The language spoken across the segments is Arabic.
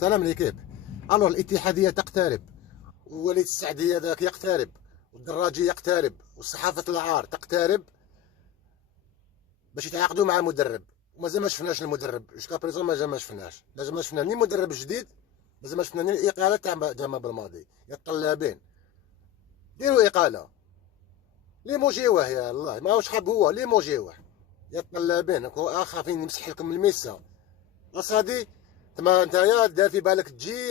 سلام ليكيب. الو الاتحاديه تقترب، ووليد السعديه ذاك يقترب، والدراجي يقترب، والصحافه العار تقترب باش يتعاقدوا مع مدرب. ومازال ما شفناش المدرب جوسكا بريزون، مازال ما شفناش ني مدرب جديد، مازال ما شفنا ني الاقاله تاع جمال بالماضي. يا الطلابين ديروا اقاله لي موجيوه، يا الله ما واش حاب هو لي موجيوه. يا الطلابين خافين نمسح لكم الميسه اصادي. تما نتايا دار في بالك تجي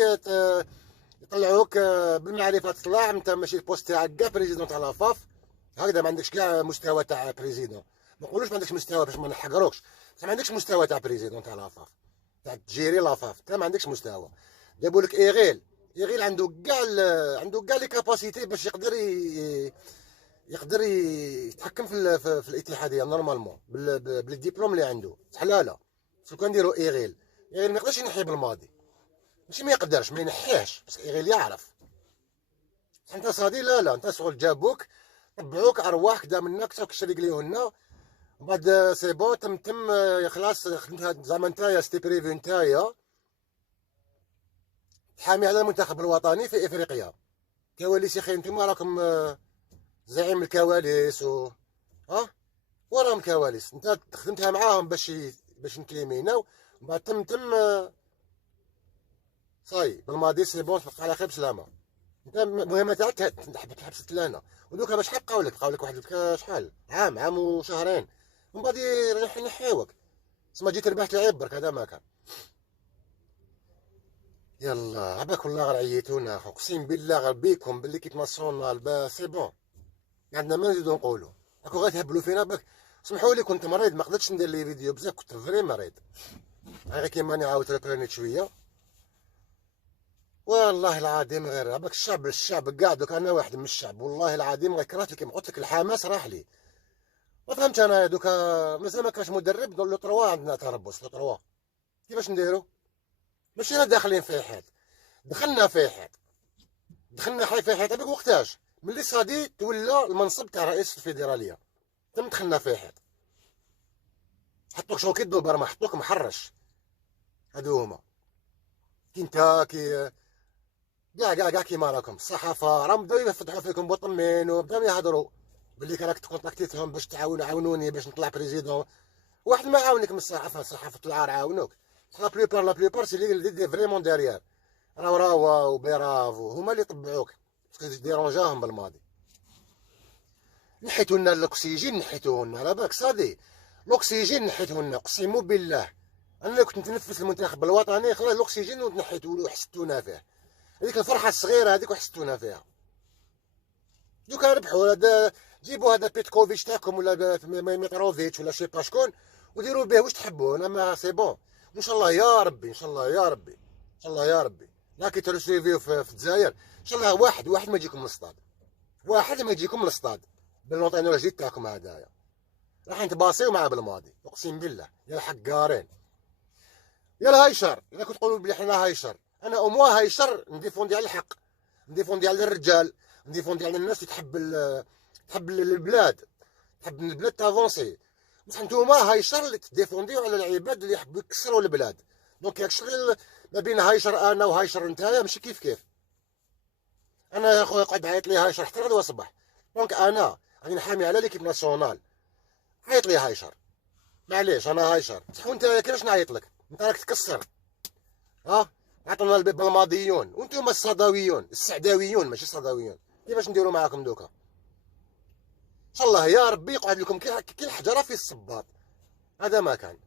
يطلعوك بالمعرفه تطلع انت ماشي البوست تاعك كاع بريزيدون تاع لافاف. هكذا ما عندكش كاع مستوى تاع بريزيدون. ما نقولوش ما عندكش مستوى باش ما نحقروكش، بس ما عندكش مستوى تاع بريزيدون تاع لافاف، تاع تجيري لافاف انت ما عندكش مستوى. جابوا لك ايغيل عنده كاع لي كاباسيتي باش يقدر يتحكم في الاتحاديه نورمالمون بالدبلوم اللي عنده حلاله. شو كان نديروا ايغيل ما يقدرش ينحي بالماضي، ماشي ما يقدرش ما ينحيهش، بس ايغيل يعرف. انت صادي لا انت شغل جابوك طبعوك ارواح كدا منك تاك الشريك ليهن بعد سي بون تم خلاص خدمتها زعما نتايا ستي بريفي نتايا تحامي على المنتخب الوطني في افريقيا. كواليس يا اخي نتوما راكم زعيم الكواليس وراهم الكواليس انت خدمتها معاهم باش نكليميناو. بعد تم صاي بالماضي سي بون تبقى على خير بسلامه. انت المهمه تاعك تحبست لنا ودوكا باش بقاو لك واحد شحال عام وشهرين ومن بعد ينحيوك. تسمى جيت ربحت العيب برك هذا ما كان. يلا عباك والله غير عييتونا اقسم بالله غير بيكم باللي كيف ناسيونال سي بون عندنا ما نزيدو نقولوا. راكو غير تهبلوا فينا باك. سمحوا لي كنت مريض ما قدرتش ندير لي فيديو بزاف، كنت فري مريض غير كيما راني عاودت ريبرينيت شويه. والله العظيم غير عباك الشعب كاع دوك انا واحد من الشعب والله العظيم غير كرهت كيما قلت لك الحماس راح لي. ما فهمتش انا دوكا مازال ما كانش مدرب لو تروا عندنا تربص لو تروا كيفاش نديرو؟ ماشي داخلين في حيط، دخلنا في حيط في حيط هذاك وقتاش ملي صادي تولى المنصب تاع رئيس الفيدراليه تم دخلنا في حيط. حطوك شو كيدو برما حطوك محرش. هادو هما كي انت كاع كيما راكم الصحافه راهم بداو يفتحوا فيكم بوطمين وبداو يهضروا باللي راك كونتاكتيتهم باش عاونوني باش نطلع بريزيدون. واحد ما عاونك من صحافه العار عاونوك. لا بلوبار سي اللي فريمون ديريير راوا وبيرافو هما اللي طبعوك باسكو ديرونجاهم بالماضي. نحيتو لنا الاكسجين نحيتوه لنا على بالك صادي الاكسجين نحيتوه لنا اقسم بالله. انا كنت نتنفس المنتخب الوطني خلاص الاكسجين ونحيتوه وحسدتونا فيه. هذيك الفرحه الصغيره هذيك وحسدتونا فيها. دوكا ربحوا جيبوا هذا بيتكوفيتش تاعكم ولا ميتروفيتش ولا شي باشكون وديروا به واش تحبوا. انا ما سي بون ان شاء الله يا ربي ان شاء الله يا ربي ان شاء الله يا ربي. لا كي ترسيفيو في الجزائر ان شاء الله واحد ما يجيكم للصطاد، واحد ما يجيكم للصطاد بالنوطينو الجديد تاعكم هذايا. راح نتباصيو معاه بالماضي اقسم بالله. يا الحقارين يا الهايشر اذا كنت تقولوا بلي حنا هايشر انا موا هايشر نديفوندي على الحق، نديفوندي على الرجال، نديفوندي على الناس اللي تحب البلاد، تحب البلاد تافونسي. بصح نتوما هايشر اللي تديفونديو على العباد اللي يحبوا يكسروا البلاد. دونك ياك شغل ما بين هايشر انا وهايشر نتايا ماشي كيف. انا يا خويا قعد عيط لي هايشر حتى غدوه صباح. دونك انا غادي نحامي على ليكيب ناسيونال. عيط لي هايشر معليش انا هايشر بصح وانت كيفاش نعيط لك؟ انت راك تكسر عطونا بالماضيون وانتم الصداويون السعداويون ماشي الصداويون. كيفاش نديروا معاكم دوكا؟ ان شاء الله يا ربي يقعد لكم كي الحجره في الصباط. هذا ما كان.